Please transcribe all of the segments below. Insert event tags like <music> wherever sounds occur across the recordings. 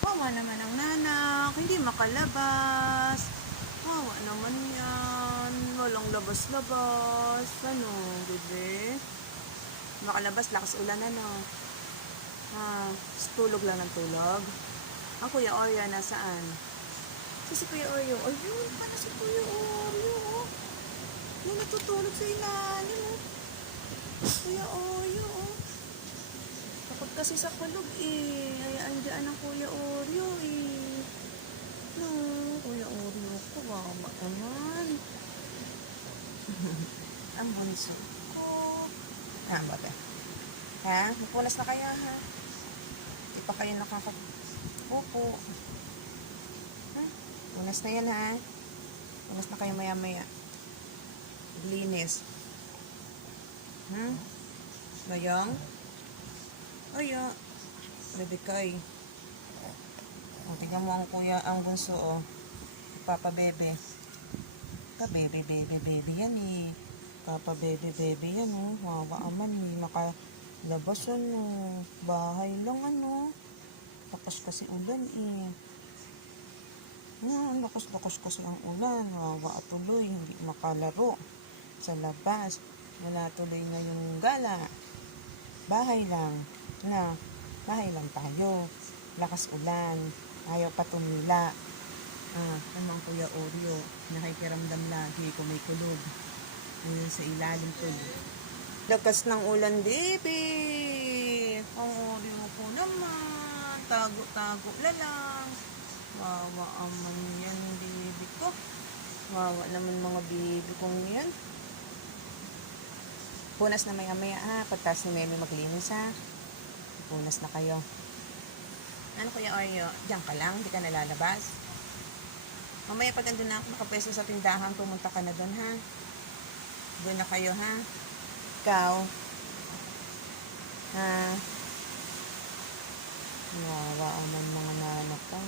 Wawa naman ang nanak, hindi makalabas. Wawa naman yan. Walang labas-labas. Ano, bebe? Makalabas, lakas ulan ano. Ha, tulog lang ng tulog. Ang Kuya Oreo, nasaan? Si si Kuya Oreo. Ayun, pala si Kuya Oreo. Yung natutulog sa ilalim. oh. Kuya Oreo. Takot kasi sa kulog eh. Hayaan dyan ang Kuya Oreo eh. No, Kuya Oreo ko. Wawa naman. <laughs> ang bunso ko. Ha, bate. Ha? Mapunas na kaya ha? Hindi pa kayo nakakapupo. Ha? Punas na yan ha? Punas na kayo maya maya. Linis. Hmm? Mayang? Aya. Bebe kay. O, tingnan mo ang kuya, ang bunso, oh. Papa bebe. Pa bebe, bebe, bebe yan, eh. Papa bebe, bebe yan, oh. Wawa aman, eh. Nakalabas, ano. Bahay lang, ano. Lakas kasi ulan, eh. Ah, lakas-lakas kasi ang ulan. Wawa tuloy, hindi makalaro sa labas. Wala tuloy na yung gala. Bahay lang. Na, bahay lang tayo. Lakas ulan. Ayaw pa tumila. Ah, ang Kuya Oreo? Nakikiramdam lagi kung may kulog. Ayun sa ilalim tuloy. Lakas ng ulan, baby! Ang Oreo ko naman. Tago-tago na lang. Wawa aman yan, baby ko. Wawa naman mga baby kong yan. Punas na maya maya ha. Pagtas ni Memi maglinis ha. Punas na kayo. Ano kuya Oreo? Diyan ka lang? Hindi ka nalalabas? Mamaya pag andun na ako nakapwesto sa tindahan, pumunta ka na doon ha. Doon na kayo ha. Ikaw. Ha. Nawa man mga nanak ko.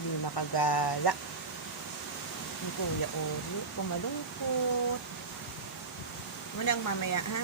Hindi makagala. Ang kuya Oreo, pumalungkot. Walang mamaya ha.